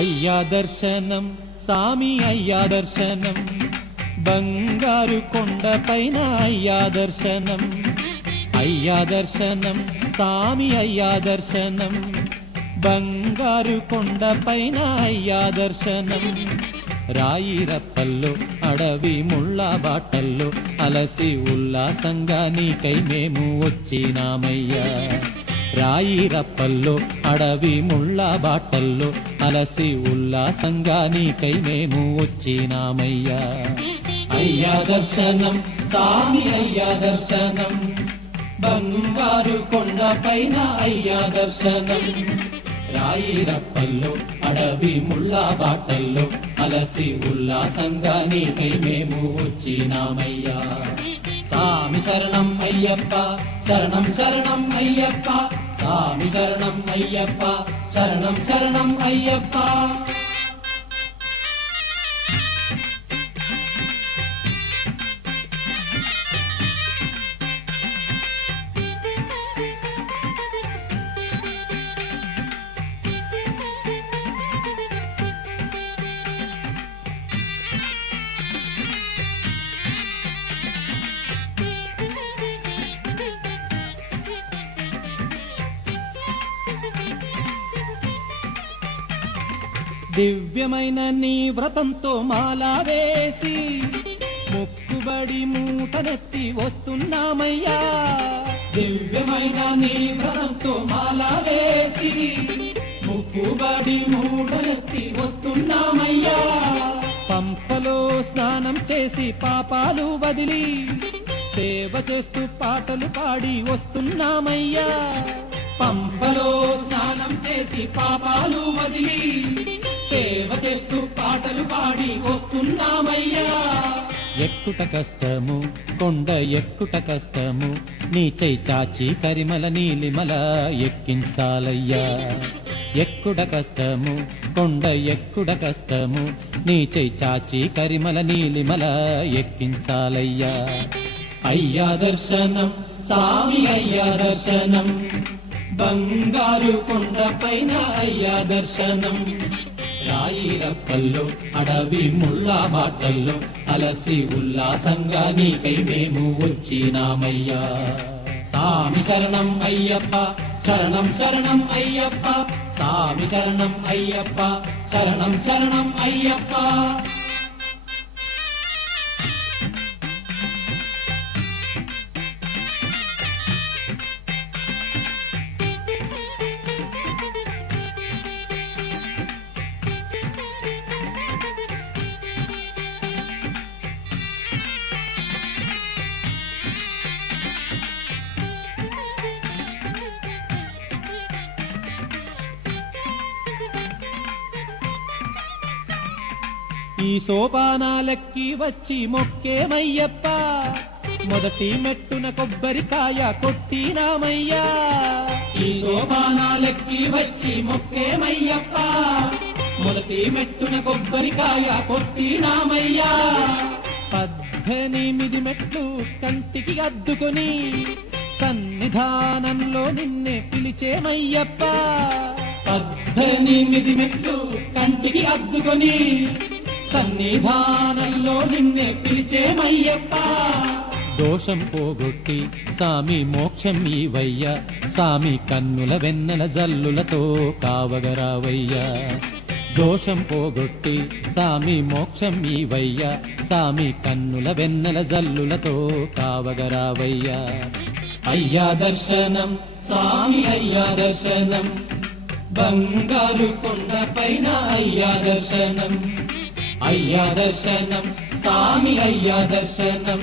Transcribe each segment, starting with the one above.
అయ్యా దర్శనం సామి అయ్యా దర్శనం బంగారు కొండపైన అయ్యా దర్శనం అయ్యా దర్శనం సామి అయ్యా దర్శనం బంగారు కొండపైన అయ్యా దర్శనం రాయిరప్పల్లో అడవి ముళ్ళ బాటల్లో అలసి ఉల్లాసంగా నీకై మేము వచ్చినామయ్యా రాయిరప్పల్లో అడవి ముళ్ళ బాటల్లో అలసి ఉల్లాసంగా నీకై మేము వచ్చినామయ్యా అయ్యా దర్శనం సామి అయ్యా దర్శనం బంగారు కొండపైన అయ్యా దర్శనం రాయిరప్పల్లో అడవి ముళ్ళ బాటల్లో అలసి ఉల్లాసంగా నీకై మేము వచ్చినామయ్యా సామి శరణం అయ్యప్ప శరణం శరణం అయ్యప్ప సామి శరణం అయ్యప్ప శరణం శరణం అయ్యప్ప దివ్యమైన నీ వ్రతంతో మాలా వేసి మొక్కుబడి మూటనెత్తి వస్తున్నామయ్యా దివ్యమైన నీ వ్రతంతో మాలా వేసి మొక్కుబడి మూటనెత్తి వస్తున్నామయ్యా పంపలో స్నానం చేసి పాపాలు వదిలి సేవ చేస్తూ పాటలు పాడి వస్తున్నామయ్యా పంపలో స్నానం చేసి పాపాలు వదిలి సేవ చేస్తూ పాటలు పాడి వస్తున్నామయ్యా ఎక్కుట కష్టము కొండ ఎక్కుట కష్టము నీ చై చాచి కరిమల నీలిమల ఎక్కించాలయ్యా ఎక్కుట కష్టము కొండ ఎక్కుట కష్టము నీ చై చాచి కరిమల నీలిమల ఎక్కించాలయ్యా అయ్యా దర్శనం సామి అయ్యా దర్శనం బంగారు కొండపైన అయ్యా దర్శనం రాయిరప్పల్లో అడవి ముళ్ళ బాటల్లో అలసి ఉల్లాసంగా నీకై మేము వచ్చినామయ్యా సామి శరణం అయ్యప్ప శరణం శరణం అయ్యప్ప సామి శరణం అయ్యప్ప శరణం శరణం అయ్యప్ప ఈ సోపానాలెక్కి వచ్చి మొక్కేమయ్యప్ప మొదటి మెట్టున కొబ్బరికాయ కొట్టినామయ్యా ఈ సోపానాలెక్కి వచ్చి మొక్కేమయ్యప్ప మొదటి మెట్టున కొబ్బరికాయ కొట్టినామయ్యా 18 మెట్లు కంటికి అద్దుకొని సన్నిధానంలో నిన్నే పిలిచేమయ్యప్ప 18 మెట్లు కంటికి అద్దుకొని సన్నిధానంలో నిన్నే పిలిచేమయ్యప్ప దోషం పోగొట్టి సామి మోక్షం ఈవయ్యా సామి కన్నుల వెన్నెల జల్లులతో కావగరావయ్యా దోషం పోగొట్టి సామి మోక్షం ఈవయ్యా సామి కన్నుల వెన్నెల జల్లులతో కావగరావయ్యా అయ్యా దర్శనం సామి అయ్యా దర్శనం బంగారు కొండపైన అయ్యా దర్శనం అయ్యా దర్శనం సామి అయ్యా దర్శనం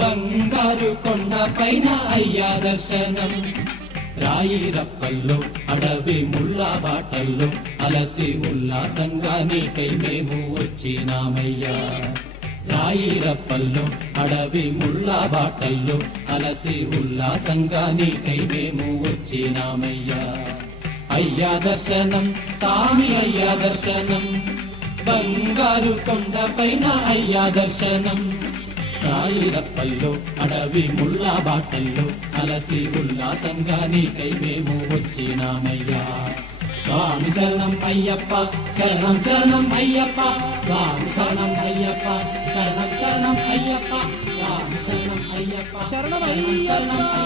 బంగారు కొండపైన అయ్యా దర్శనం రాయిరప్పల్లో అడవి ముళ్ళ బాటల్లో అలసి ఉల్లాసంగా నీకై మేము వచ్చినామయ్యా రాయిరప్పల్లో అడవి ముళ్ళ బాటల్లో అలసి ఉల్లాసంగా నీకై మేము వచ్చినామయ్యా అయ్యా దర్శనం సామి అయ్యా దర్శనం బంగారు కొండపైన అయ్యా దర్శనం రాయిరప్పల్లో అడవి ముళ్ళ బాటల్లో అలసి ఉల్లాసంగా నీకై మేము వచ్చినామయ్యా స్వామి శరణం అయ్యప్ప శరణం శరణం అయ్యప్ప స్వామి శరణం అయ్యప్ప శరణం శరణం అయ్యప్ప స్వామి శరణం అయ్యప్ప శరణం శరణం